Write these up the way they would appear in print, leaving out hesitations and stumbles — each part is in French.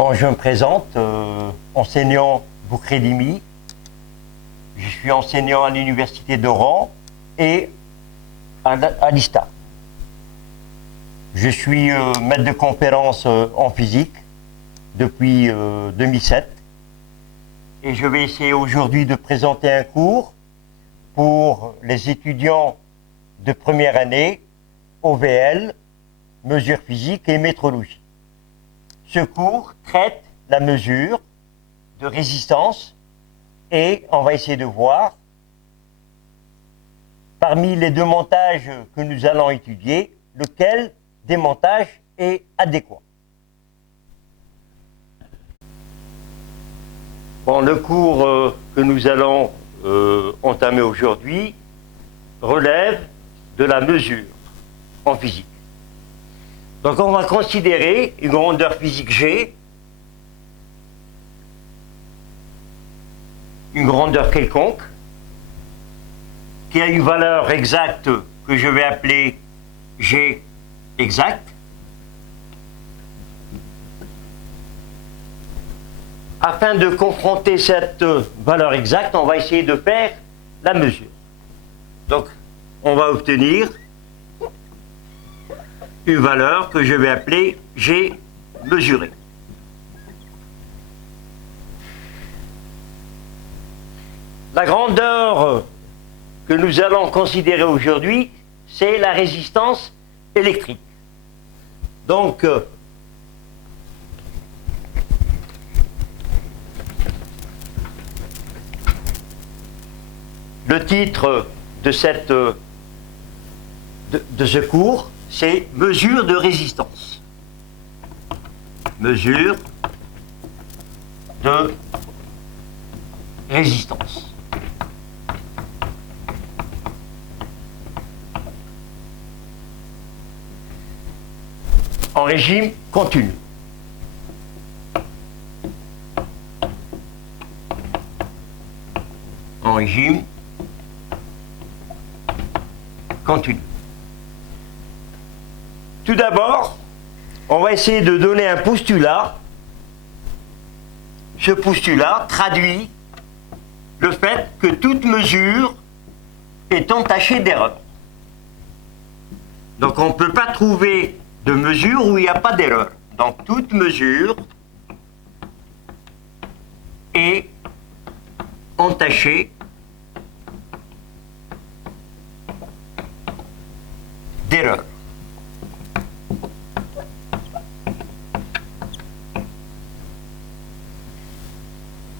Bon, je me présente, enseignant Boukredimi. Je suis enseignant à l'université d'Oran et à l'ISTA. Je suis maître de conférence en physique depuis 2007 et je vais essayer aujourd'hui de présenter un cours pour les étudiants de première année, OVL, mesure physique et métrologie. Ce cours traite la mesure de résistance et on va essayer de voir parmi les deux montages que nous allons étudier, lequel des montages est adéquat. Bon, le cours que nous allons entamer aujourd'hui relève de la mesure en physique. Donc on va considérer une grandeur physique G, une grandeur quelconque, qui a une valeur exacte que je vais appeler G exact. Afin de confronter cette valeur exacte, on va essayer de faire la mesure. Donc on va obtenir une valeur que je vais appeler G mesurée. La grandeur que nous allons considérer aujourd'hui, c'est la résistance électrique. Donc, le titre de ce cours, c'est mesure de résistance. Mesure de résistance. En régime continu. En régime continu. Tout d'abord, on va essayer de donner un postulat. Ce postulat traduit le fait que toute mesure est entachée d'erreur. Donc on ne peut pas trouver de mesure où il n'y a pas d'erreur. Donc toute mesure est entachée d'erreur.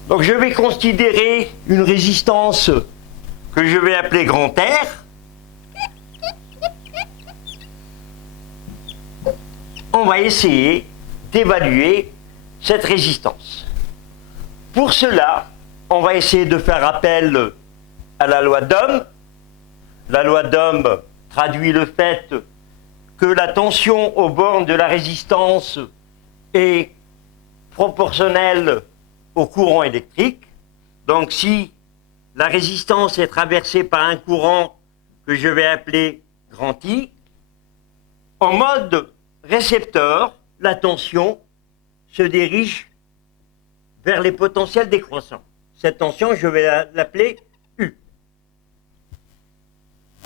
Donc je vais considérer une résistance que je vais appeler grand R. On va essayer d'évaluer cette résistance. Pour cela, on va essayer de faire appel à la loi d'Ohm. La loi d'Ohm traduit le fait que la tension aux bornes de la résistance est proportionnelle au courant électrique. Donc si la résistance est traversée par un courant que je vais appeler grand I, en mode récepteur, la tension se dirige vers les potentiels décroissants. Cette tension, je vais l'appeler U.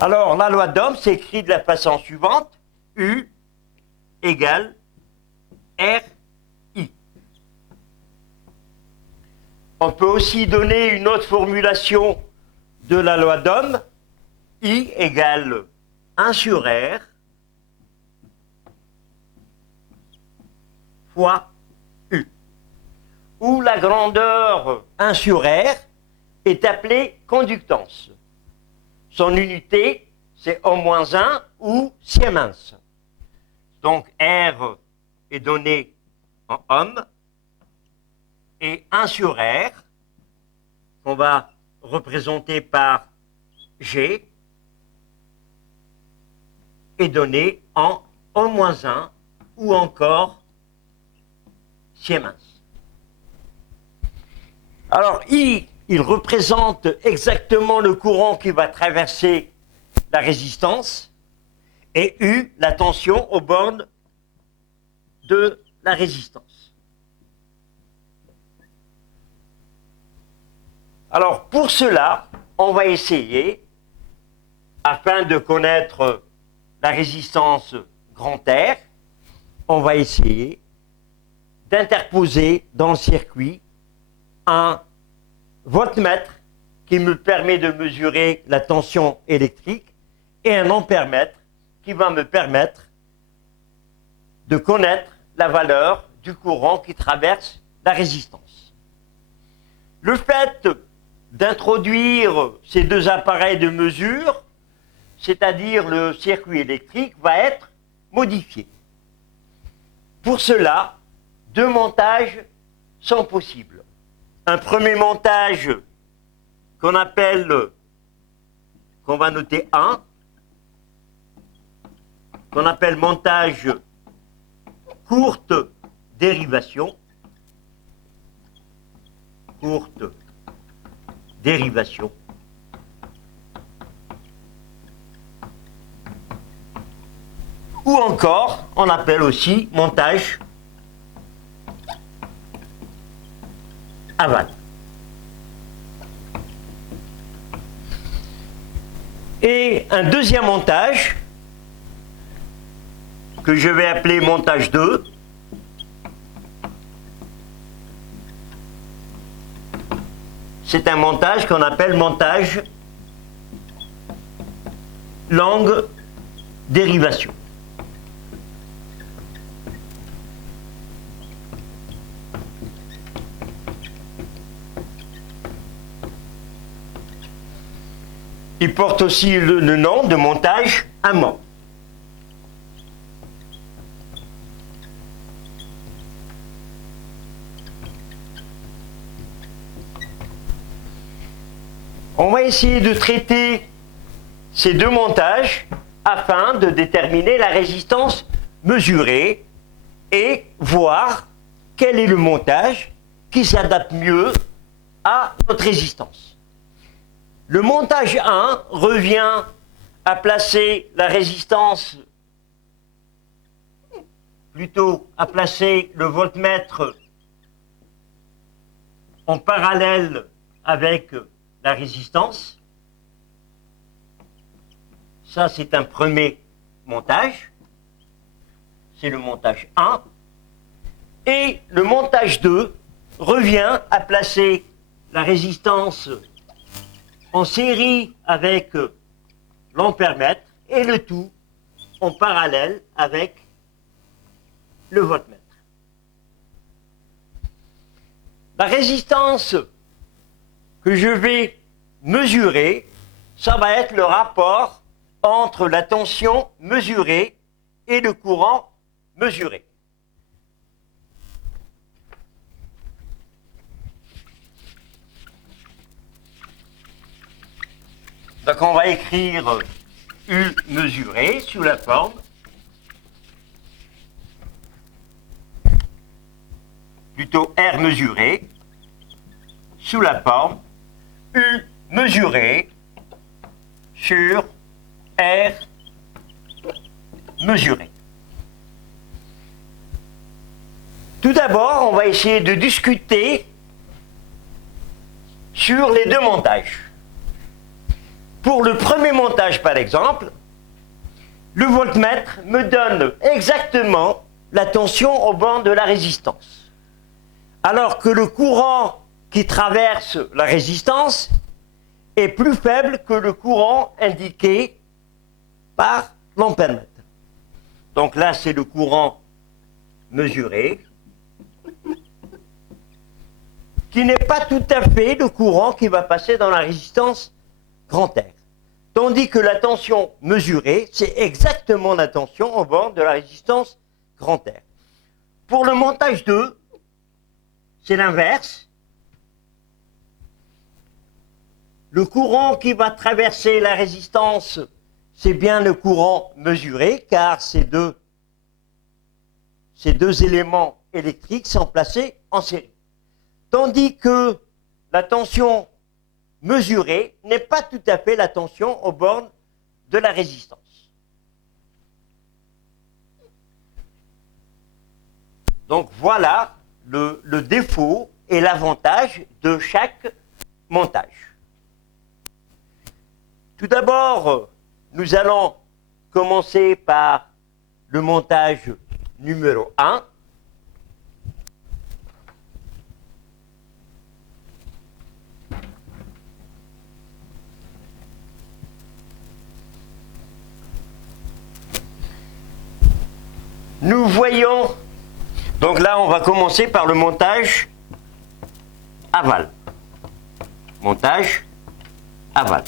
Alors, la loi d'Ohm s'écrit de la façon suivante, U égale RI. On peut aussi donner une autre formulation de la loi d'Ohm, I égale 1 sur R fois U, où la grandeur 1 sur R est appelée conductance. Son unité, c'est O-1 ou Siemens. Donc R est donné en ohm, et 1 sur R, qu'on va représenter par G, est donné en O-1 ou encore Siemens. Alors, I, il représente exactement le courant qui va traverser la résistance, et U, la tension aux bornes de la résistance. Alors pour cela, on va essayer, afin de connaître la résistance grand R, on va essayer d'interposer dans le circuit un voltmètre qui me permet de mesurer la tension électrique et un ampèremètre qui va me permettre de connaître la valeur du courant qui traverse la résistance. Le fait d'introduire ces deux appareils de mesure, c'est-à-dire le circuit électrique, va être modifié. Pour cela, deux montages sont possibles. Un premier montage qu'on va noter 1, qu'on appelle montage courte dérivation. Courte dérivation. Ou encore, on appelle aussi montage aval. Et un deuxième montage, que je vais appeler montage 2, c'est un montage qu'on appelle montage longue dérivation. Il porte aussi le nom de montage amont. On va essayer de traiter ces deux montages afin de déterminer la résistance mesurée et voir quel est le montage qui s'adapte mieux à notre résistance. Le montage 1 revient à placer la résistance, plutôt à placer le voltmètre en parallèle avec la résistance. Ça, c'est un premier montage. C'est le montage 1. Et le montage 2 revient à placer la résistance en série avec l'ampèremètre et le tout en parallèle avec le voltmètre. La résistance que je vais mesurer, ça va être le rapport entre la tension mesurée et le courant mesuré. Donc on va écrire U mesuré sous la forme plutôt R mesuré sous la forme U mesuré sur R mesuré. Tout d'abord, on va essayer de discuter sur les deux montages. Pour le premier montage, par exemple, le voltmètre me donne exactement la tension au bord de la résistance. Alors que le courant qui traverse la résistance est plus faible que le courant indiqué par l'ampèremètre. Donc là, c'est le courant mesuré, qui n'est pas tout à fait le courant qui va passer dans la résistance grand R. Tandis que la tension mesurée, c'est exactement la tension au bord de la résistance grand R. Pour le montage 2, c'est l'inverse. Le courant qui va traverser la résistance, c'est bien le courant mesuré, car ces deux éléments électriques sont placés en série. Tandis que la tension mesurée n'est pas tout à fait la tension aux bornes de la résistance. Donc voilà le défaut et l'avantage de chaque montage. Tout d'abord, nous allons commencer par le montage numéro 1. Nous voyons, donc là on va commencer par le montage aval. Montage aval.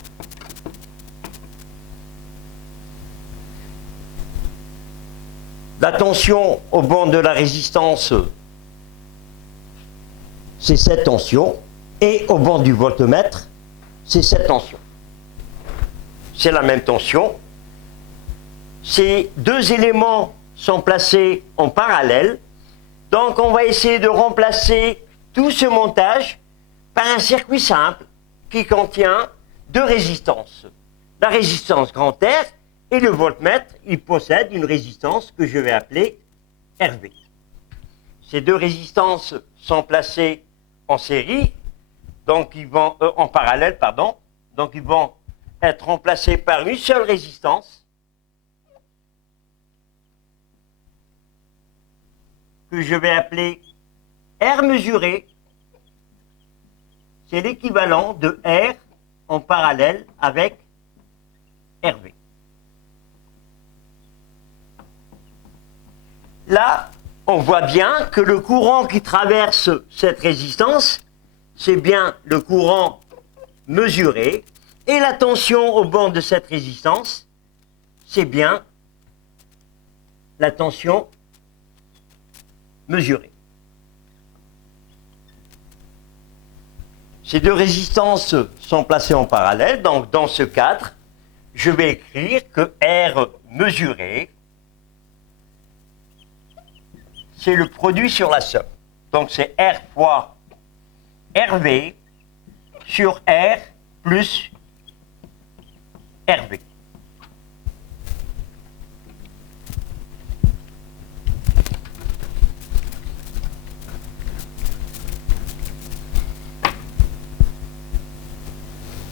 La tension au banc de la résistance, c'est cette tension, et au banc du voltmètre, c'est cette tension. C'est la même tension. Ces deux éléments sont placés en parallèle, donc on va essayer de remplacer tout ce montage par un circuit simple qui contient deux résistances. La résistance grand R et le voltmètre, il possède une résistance que je vais appeler RV. Ces deux résistances sont placées en série, donc ils vont en parallèle, pardon, donc ils vont être remplacés par une seule résistance que je vais appeler R mesuré. C'est l'équivalent de R en parallèle avec RV. Là, on voit bien que le courant qui traverse cette résistance, c'est bien le courant mesuré, et la tension au banc de cette résistance, c'est bien la tension mesurée. Ces deux résistances sont placées en parallèle, donc dans ce cadre, je vais écrire que R mesuré, c'est le produit sur la somme. Donc c'est R fois RV sur R plus RV.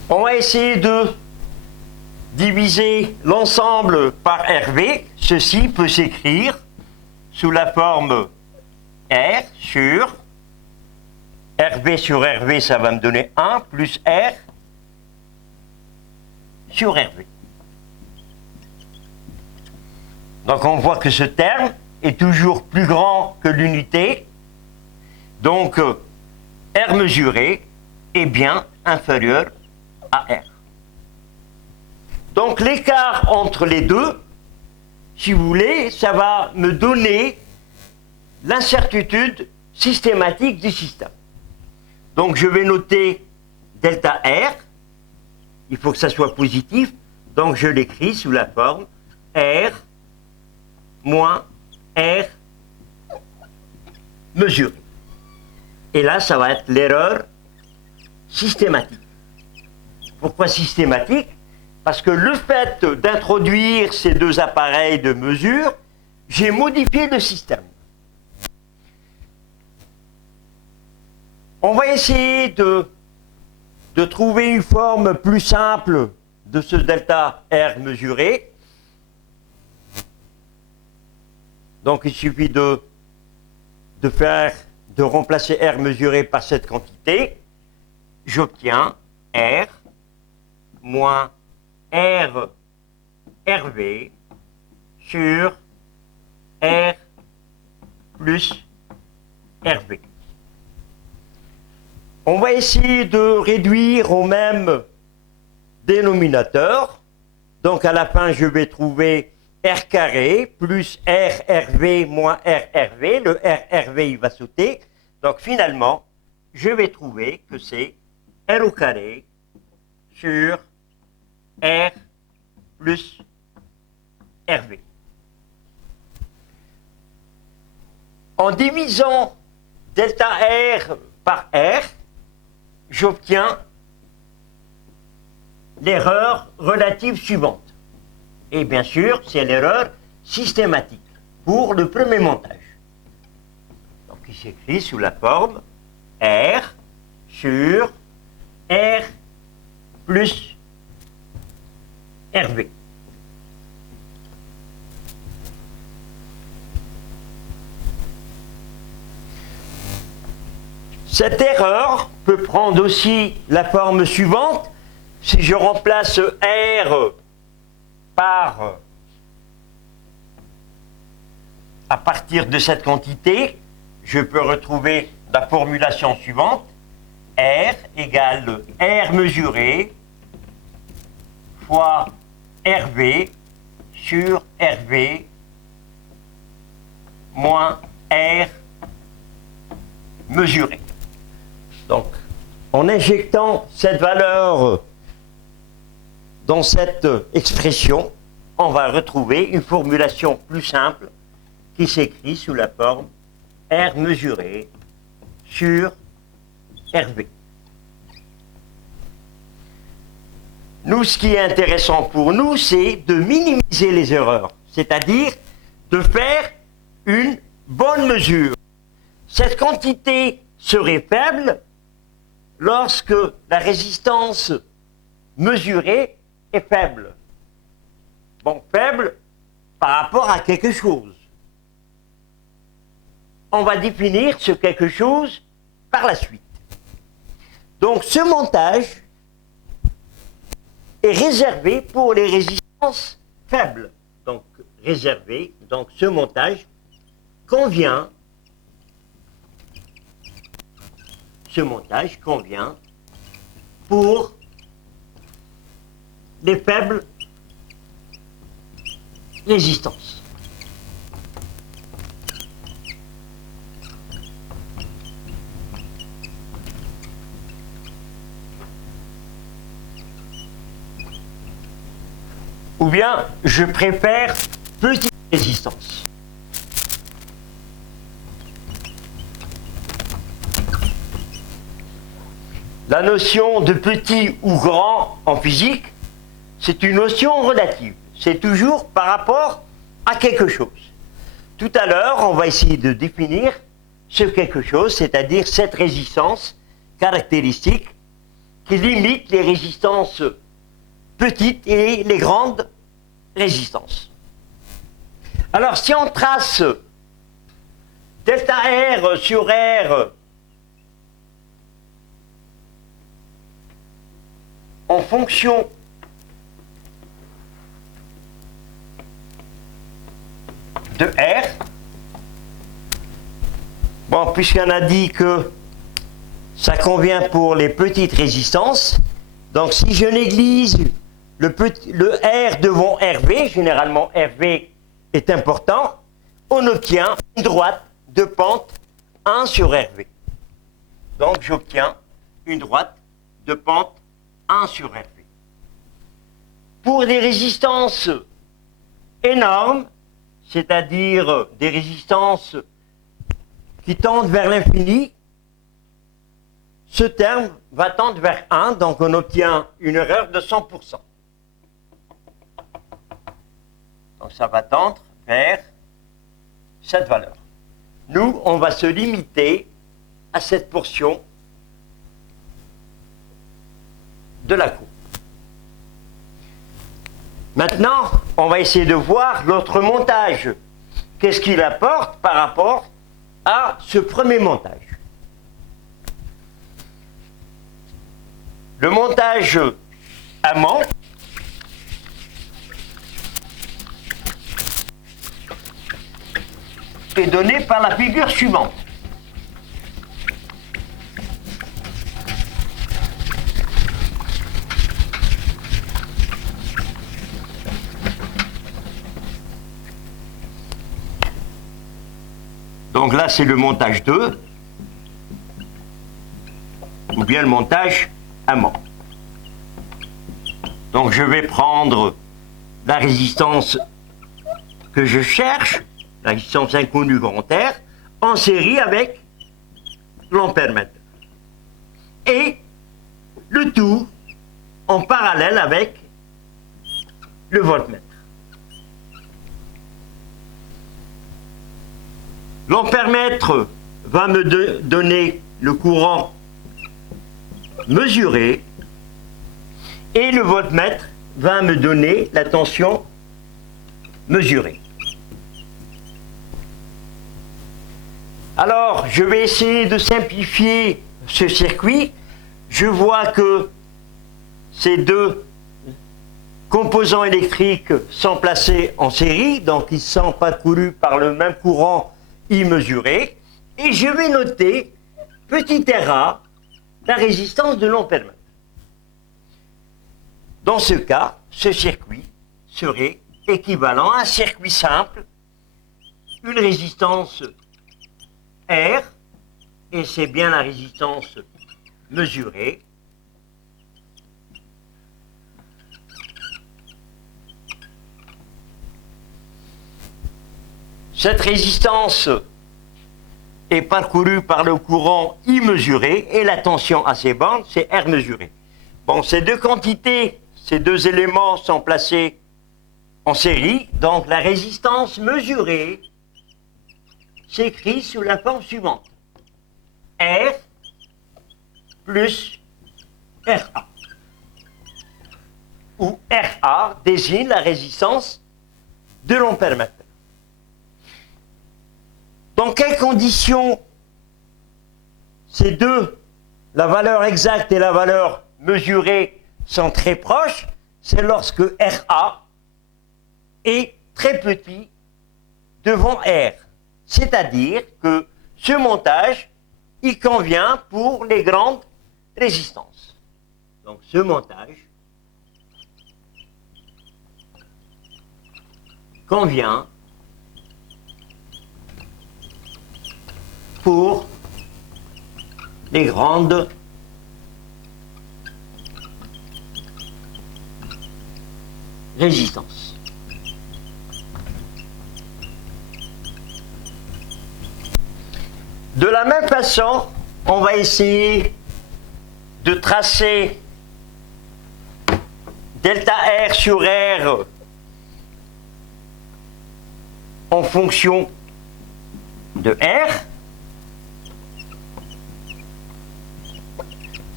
On va essayer de diviser l'ensemble par RV. Ceci peut s'écrire sous la forme R sur RV, ça va me donner 1 plus R sur RV. Donc on voit que ce terme est toujours plus grand que l'unité. Donc R mesuré est bien inférieur à R. Donc l'écart entre les deux, si vous voulez, ça va me donner l'incertitude systématique du système. Donc je vais noter delta R, il faut que ça soit positif, donc je l'écris sous la forme R moins R mesuré. Et là, ça va être l'erreur systématique. Pourquoi systématique? Parce que le fait d'introduire ces deux appareils de mesure, j'ai modifié le système. On va essayer de trouver une forme plus simple de ce delta R mesuré. Donc il suffit de remplacer R mesuré par cette quantité. J'obtiens R moins R RV sur R plus RV. On va essayer de réduire au même dénominateur. Donc à la fin, je vais trouver R carré plus R RV moins R RV. Le R RV, il va sauter. Donc finalement, je vais trouver que c'est R au carré sur R plus RV. En divisant delta R par R, j'obtiens l'erreur relative suivante. Et bien sûr, c'est l'erreur systématique pour le premier montage. Donc il s'écrit sous la forme R sur R plus RV. Cette erreur peut prendre aussi la forme suivante. Si je remplace R par, à partir de cette quantité, je peux retrouver la formulation suivante. R égale R mesuré fois RV sur RV moins R mesuré. Donc, en injectant cette valeur dans cette expression, on va retrouver une formulation plus simple qui s'écrit sous la forme R mesuré sur RV. Nous, ce qui est intéressant pour nous, c'est de minimiser les erreurs, c'est-à-dire de faire une bonne mesure. Cette quantité serait faible lorsque la résistance mesurée est faible. Bon, faible par rapport à quelque chose. On va définir ce quelque chose par la suite. Donc ce montage est réservé pour les résistances faibles. Donc réservé, donc ce montage convient pour les faibles résistances. Ou bien, je préfère petite résistance. La notion de petit ou grand en physique, c'est une notion relative. C'est toujours par rapport à quelque chose. Tout à l'heure, on va essayer de définir ce quelque chose, c'est-à-dire cette résistance caractéristique qui limite les résistances petites et les grandes résistances. Alors, si on trace delta R sur R en fonction de R, bon, puisqu'on a dit que ça convient pour les petites résistances, donc si je néglige le R devant RV, généralement RV est important, on obtient une droite de pente 1 sur RV. Donc j'obtiens une droite de pente 1 sur RV. Pour des résistances énormes, c'est-à-dire des résistances qui tendent vers l'infini, ce terme va tendre vers 1, donc on obtient une erreur de 100%. Donc ça va tendre vers cette valeur. Nous, on va se limiter à cette portion de la courbe. Maintenant, on va essayer de voir l'autre montage. Qu'est-ce qu'il apporte par rapport à ce premier montage? Le montage amont est donné par la figure suivante. Donc là, c'est le montage 2, ou bien le montage amont. Donc je vais prendre la résistance que je cherche, la résistance inconnue grand R, en série avec l'ampèremètre. Et le tout en parallèle avec le voltmètre. L'ampèremètre va me donner le courant mesurer et le voltmètre va me donner la tension mesurée. Alors, je vais essayer de simplifier ce circuit. Je vois que ces deux composants électriques sont placés en série, donc ils sont parcourus par le même courant I mesuré. Et je vais noter, petit ra, la résistance de l'ampèremètre. Dans ce cas, ce circuit serait équivalent à un circuit simple, une résistance R, et c'est bien la résistance mesurée, cette résistance est parcourue par le courant I mesuré et la tension à ces bandes, c'est R mesuré. Bon, ces deux quantités, ces deux éléments sont placés en série, donc la résistance mesurée s'écrit sous la forme suivante. R plus RA. Où RA désigne la résistance de l'ampèremètre. Dans quelles conditions ces deux, la valeur exacte et la valeur mesurée, sont très proches? C'est lorsque RA est très petit devant R. C'est-à-dire que ce montage, il convient pour les grandes résistances. Donc ce montage convient pour les grandes résistances. De la même façon, on va essayer de tracer delta R sur R en fonction de R.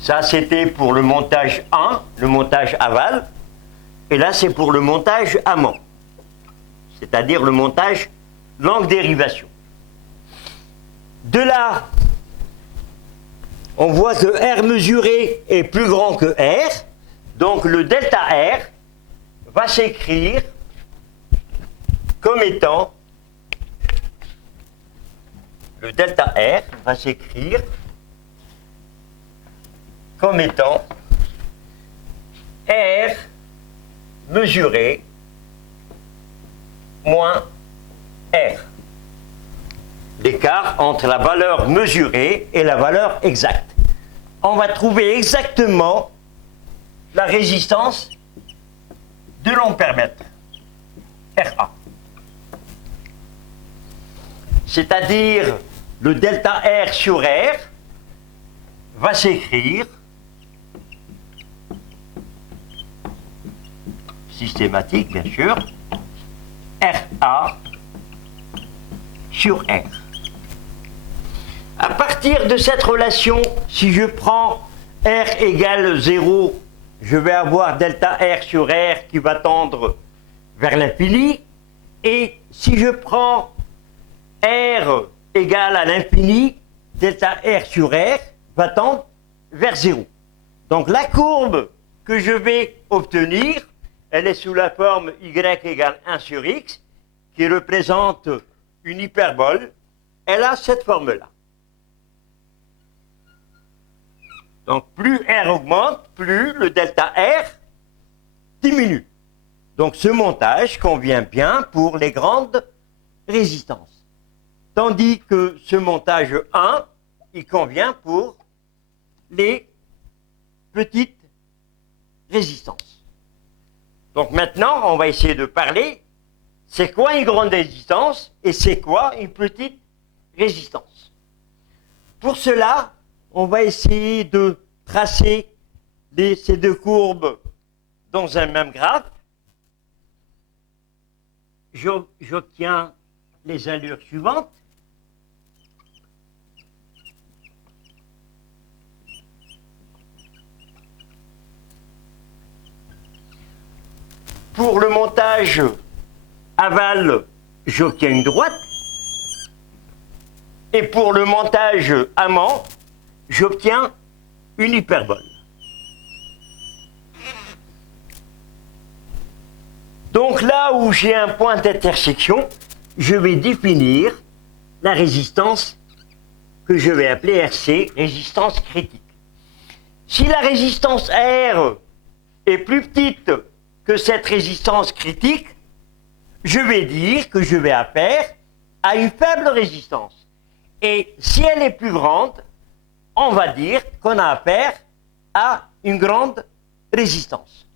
Ça, c'était pour le montage 1, le montage aval. Et là, c'est pour le montage amont, c'est-à-dire le montage longue dérivation. De là, on voit que R mesuré est plus grand que R, donc le delta R va s'écrire comme étant, le delta R va s'écrire comme étant R mesuré moins R. L'écart entre la valeur mesurée et la valeur exacte. On va trouver exactement la résistance de l'ampèremètre, RA. C'est-à-dire le delta R sur R va s'écrire systématique, bien sûr, RA sur R. À partir de cette relation, si je prends R égale 0, je vais avoir delta R sur R qui va tendre vers l'infini. Et si je prends R égale à l'infini, delta R sur R va tendre vers 0. Donc la courbe que je vais obtenir, elle est sous la forme y égale 1 sur x, qui représente une hyperbole. Elle a cette forme-là. Donc plus R augmente, plus le delta R diminue. Donc ce montage convient bien pour les grandes résistances. Tandis que ce montage 1, il convient pour les petites résistances. Donc maintenant, on va essayer de parler, c'est quoi une grande résistance et c'est quoi une petite résistance. Pour cela, on va essayer de tracer ces deux courbes dans un même graphe. J'obtiens les allures suivantes. pour le montage aval, j'obtiens une droite. Et pour le montage amont, j'obtiens une hyperbole. Donc là où j'ai un point d'intersection, je vais définir la résistance que je vais appeler RC, résistance critique. Si la résistance R est plus petite que cette résistance critique, je vais dire que je vais affaire à une faible résistance. Et si elle est plus grande, on va dire qu'on a affaire à une grande résistance.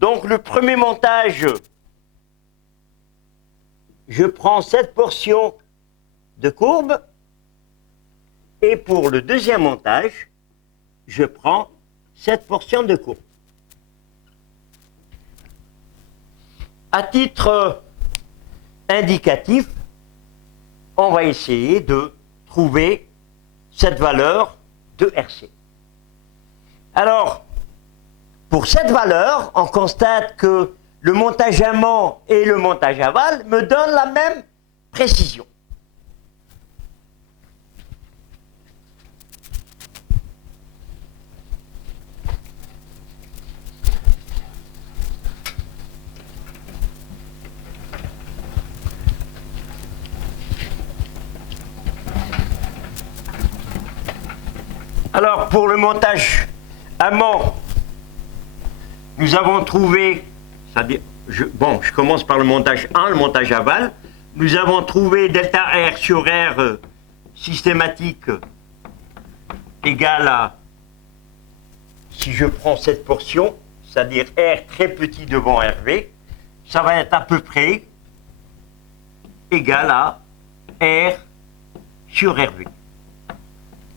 Donc le premier montage, je prends cette portion de courbe, et pour le deuxième montage, je prends cette portion de courbe. À titre indicatif, on va essayer de trouver cette valeur de RC. Alors, pour cette valeur, on constate que le montage amont et le montage aval me donnent la même précision. Alors, pour le montage amont, nous avons trouvé, c'est-à-dire, je commence par le montage 1, le montage aval. Nous avons trouvé delta R sur R systématique égale à, si je prends cette portion, c'est-à-dire R très petit devant RV, ça va être à peu près égal à R sur RV.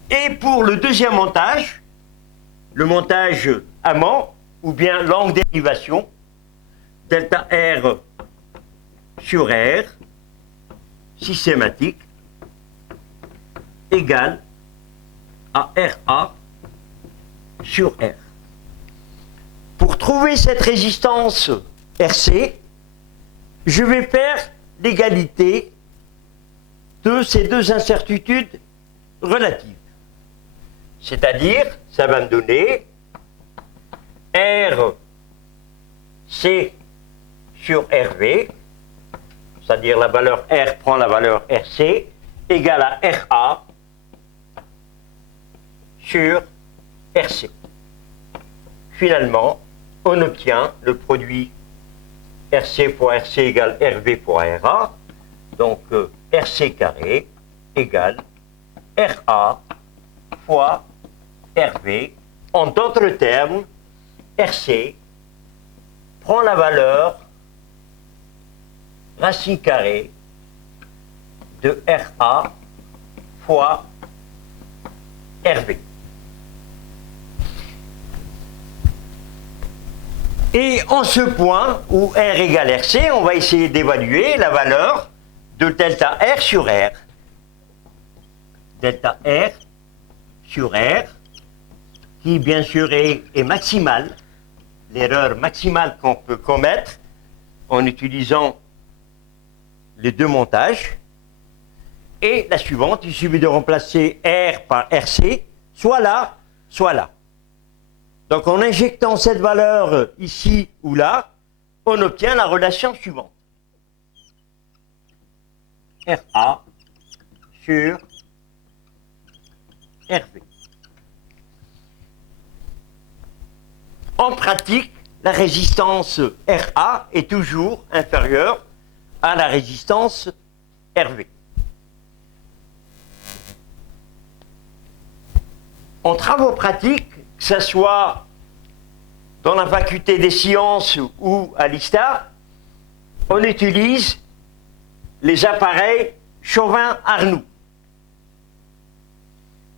Et pour le deuxième montage, le montage amont, ou bien longue dérivation, delta R sur R, systématique, égale à RA sur R. Pour trouver cette résistance RC, je vais faire l'égalité de ces deux incertitudes relatives. C'est-à-dire, ça va me donner RC sur RV, c'est-à-dire la valeur R prend la valeur RC, égale à RA sur RC. Finalement, on obtient le produit RC fois RC égale RV fois RA, donc RC carré égale RA fois RV. En d'autres termes, RC prend la valeur racine carrée de RA fois RV. Et en ce point où R égale RC, on va essayer d'évaluer la valeur de delta R sur R. Delta R sur R, qui bien sûr est maximale, l'erreur maximale qu'on peut commettre en utilisant les deux montages. Et la suivante, il suffit de remplacer R par RC, soit là, soit là. Donc en injectant cette valeur ici ou là, on obtient la relation suivante. RA sur RV. En pratique, la résistance RA est toujours inférieure à la résistance RV. En travaux pratiques, que ce soit dans la faculté des sciences ou à l'ISTA, on utilise les appareils Chauvin-Arnoux.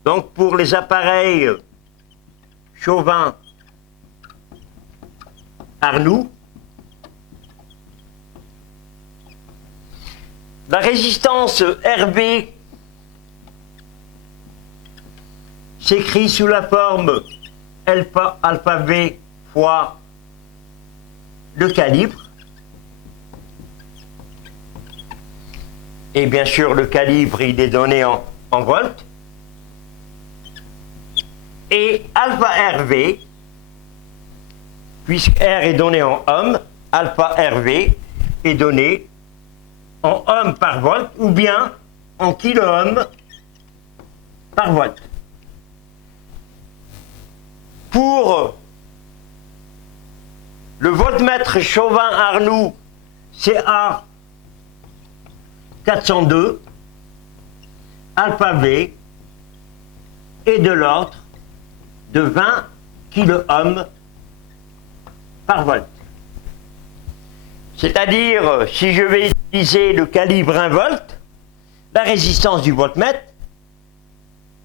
Donc pour les appareils Chauvin-Arnoux, la résistance RV s'écrit sous la forme alpha V fois le calibre, Et bien sûr, le calibre, il est donné en volts. Et alpha RV, puisque R est donné en ohm, alpha RV est donné en ohm par volt ou bien en kilo-ohm par volt. Pour le voltmètre Chauvin-Arnoux CA 402, alpha V est de l'ordre de 20 kilo-ohms par volt. C'est-à-dire, si je vais utiliser le calibre 1 volt, la résistance du voltmètre,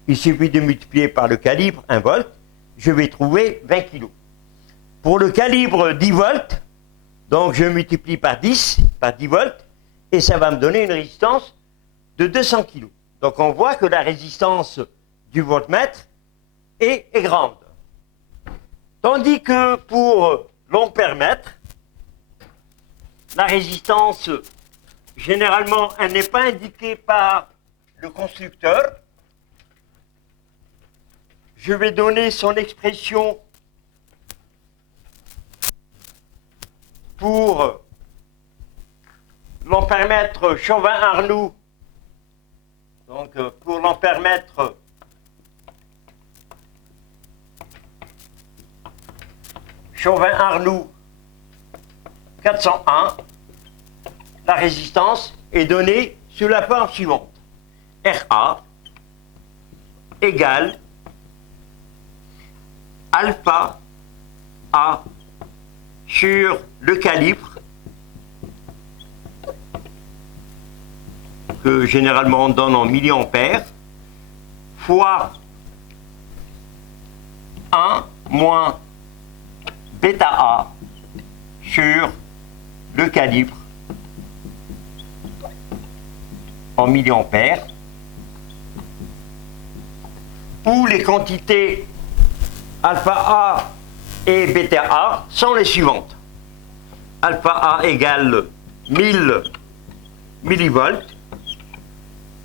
il suffit de multiplier par le calibre 1 volt, je vais trouver 20 kg. Pour le calibre 10 volts, donc je multiplie par 10 volts, et ça va me donner une résistance de 200 kg. Donc on voit que la résistance du voltmètre est grande. Tandis que pour l'ampèremètre, la résistance, généralement, elle n'est pas indiquée par le constructeur. Je vais donner son expression pour l'ampèremètre Chauvin-Arnoux. Donc, pour l'ampèremètre Chauvin-Arnoux 401, la résistance est donnée sous la forme suivante. RA égale alpha A sur le calibre, que généralement on donne en milliampères, fois 1 moins bêta A sur le calibre en milliampères, où les quantités alpha A et bêta A sont les suivantes. Alpha A égale 1000 millivolts,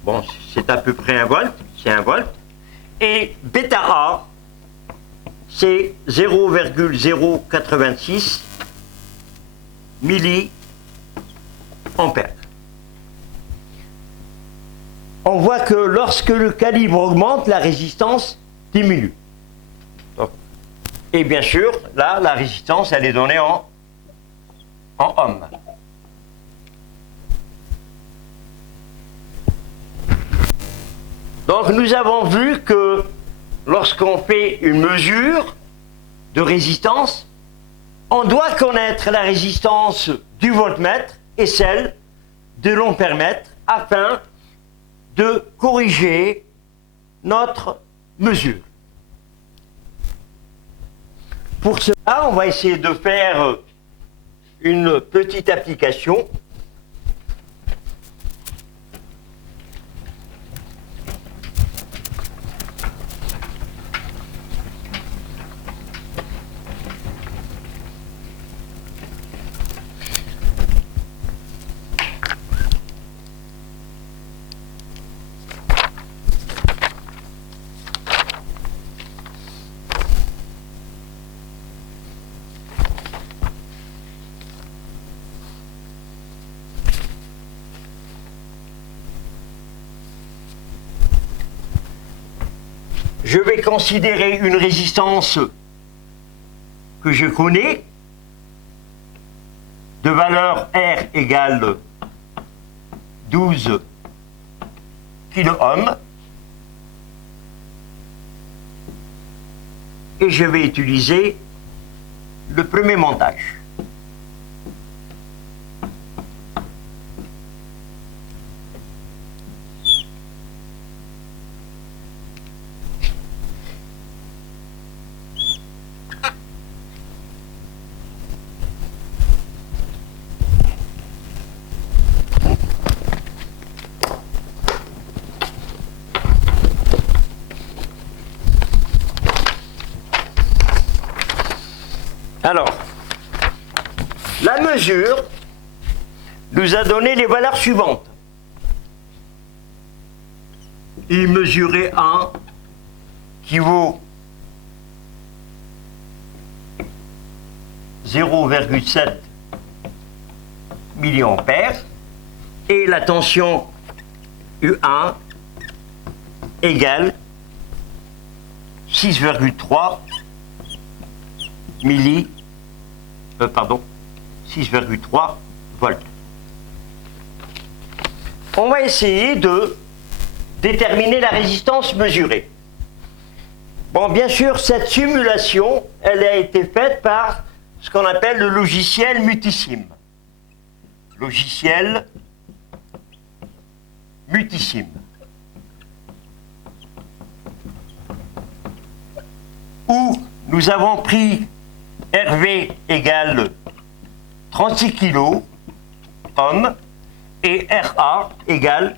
bon, c'est à peu près 1 volt, c'est 1 volt, et bêta A, c'est 0,086 milliampères. On voit que lorsque le calibre augmente, la résistance diminue. Donc, et bien sûr, là, la résistance, elle est donnée en ohms. Donc nous avons vu que lorsqu'on fait une mesure de résistance, on doit connaître la résistance du voltmètre et celle de l'ampèremètre afin de corriger notre mesure. Pour cela, on va essayer de faire une petite application. Je vais considérer une résistance que je connais, de valeur R égale 12 kilo-ohms, et je vais utiliser le premier montage. Alors, la mesure nous a donné les valeurs suivantes. et mesurer 1 qui vaut 0,7 milliampères et la tension U1 égale 6,3 6,3 volts. On va essayer de déterminer la résistance mesurée. Bon, bien sûr, cette simulation, elle a été faite par ce qu'on appelle le logiciel Multisim. Logiciel Multisim. Où nous avons pris RV égale 36 kg ohm et RA égale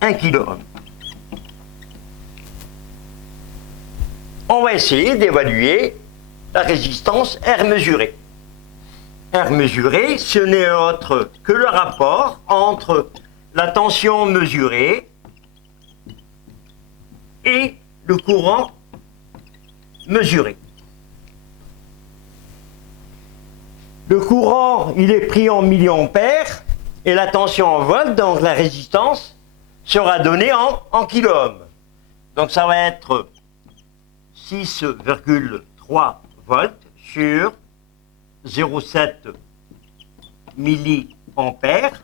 1 kg ohm. On va essayer d'évaluer la résistance R mesurée. R mesurée, ce n'est autre que le rapport entre la tension mesurée et le courant mesuré. Le courant, il est pris en milliampères et la tension en volts, donc la résistance, sera donnée en kilo-ohm. Donc ça va être 6,3 volts sur 0,7 milliampères.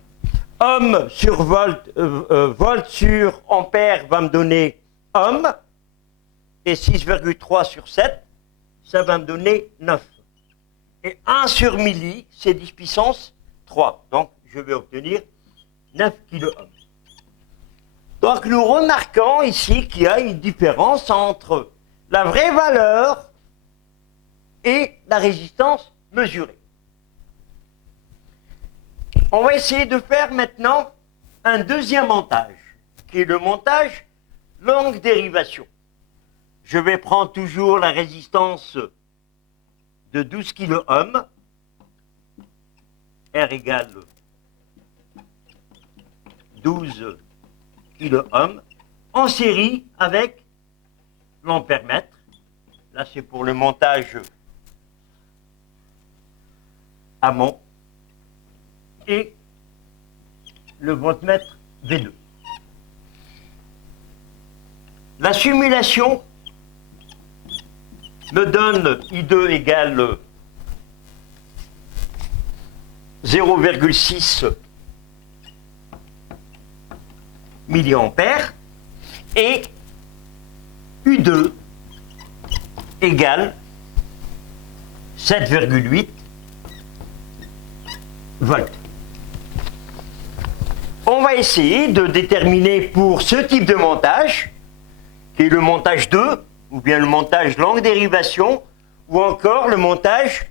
Ohm sur volt, volt sur ampère va me donner ohm. Et 6,3 sur 7, ça va me donner 9. Et 1 sur milli, c'est 10 puissance 3. Donc, je vais obtenir 9 kilo ohm. Donc, nous remarquons ici qu'il y a une différence entre la vraie valeur et la résistance mesurée. On va essayer de faire maintenant un deuxième montage, qui est le montage longue dérivation. Je vais prendre toujours la résistance de 12 kilo ohm, R égale 12 kilo ohm, en série avec l'ampèremètre. Là, c'est pour le montage amont et le voltmètre V2. La simulation me donne I2 égale 0,6 milliampères et U2 égale 7,8 volts. On va essayer de déterminer pour ce type de montage, qui est le montage 2, ou bien le montage longue dérivation, ou encore le montage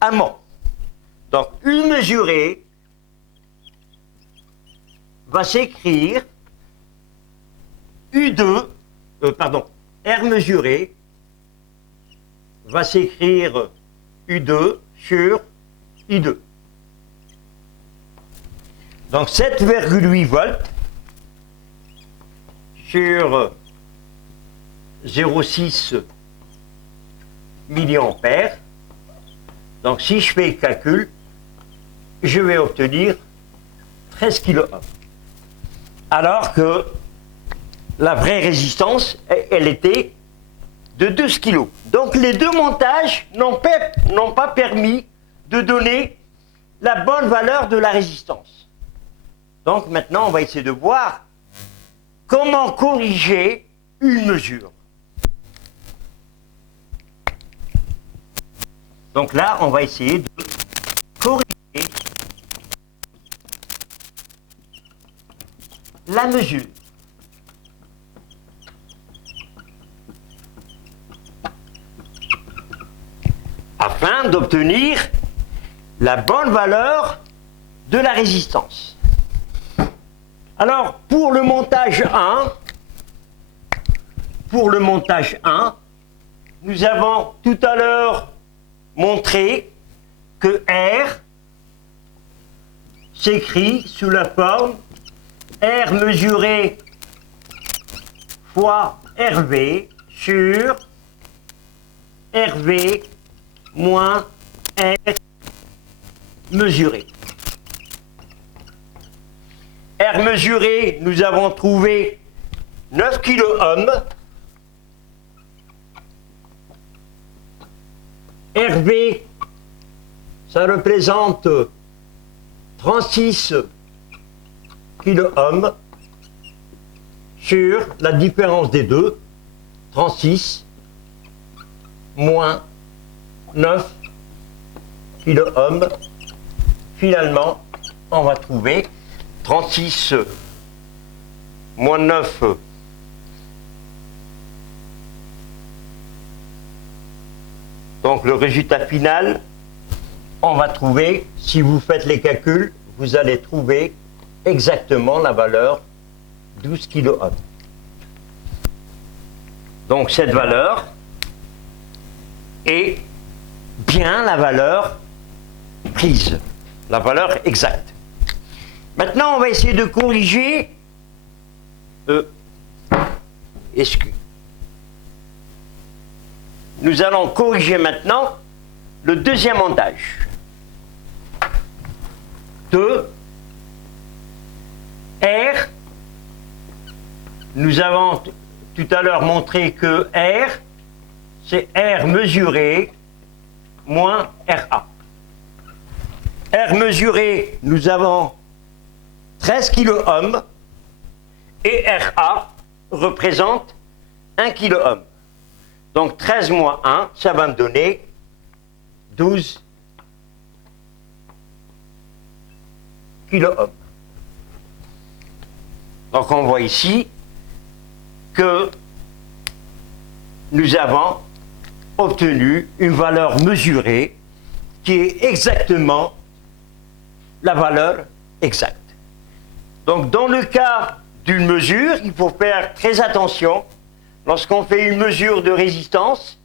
amont. Donc, U mesuré va s'écrire R mesuré va s'écrire U2 sur I2. Donc 7,8 volts sur 0,6 milliampères. Donc si je fais le calcul, je vais obtenir 13 kilo ohm. Alors que la vraie résistance, elle était de 12 kg. Donc les deux montages n'ont pas permis de donner la bonne valeur de la résistance. Donc maintenant, on va essayer de voir comment corriger une mesure. Donc là, on va essayer de corriger la mesure. Afin d'obtenir la bonne valeur de la résistance. Alors, pour le montage 1, nous avons tout à l'heure montré que R s'écrit sous la forme R mesuré fois RV sur RV moins R mesuré. R mesuré, nous avons trouvé 9 kOhms. RV, ça représente 36 kOhms sur la différence des deux, 36 moins 9 kOhms. Finalement, on va trouver 36 moins 9 donc le résultat final, on va trouver, si vous faites les calculs, vous allez trouver exactement la valeur 12 kOhms. Donc cette valeur est bien la valeur prise, la valeur exacte. Maintenant, on va essayer de corriger. Nous allons corriger maintenant le deuxième montage. De R, nous avons tout à l'heure montré que R, c'est R mesuré moins RA. R mesuré, nous avons 13 kOhms et RA représente 1 kOhm. Donc 13 moins 1, ça va me donner 12 kOhms. Donc on voit ici que nous avons obtenu une valeur mesurée qui est exactement la valeur exacte. Donc dans le cas d'une mesure, il faut faire très attention. Lorsqu'on fait une mesure de résistance,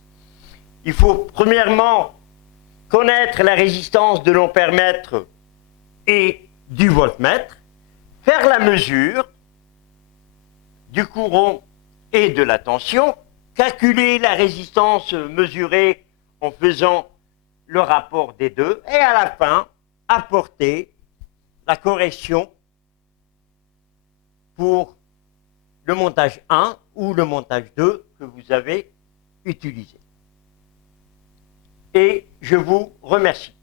il faut premièrement connaître la résistance de l'ampèremètre et du voltmètre, faire la mesure du courant et de la tension, calculer la résistance mesurée en faisant le rapport des deux, et à la fin, apporter la correction pour le montage 1 ou le montage 2 que vous avez utilisé. Et je vous remercie.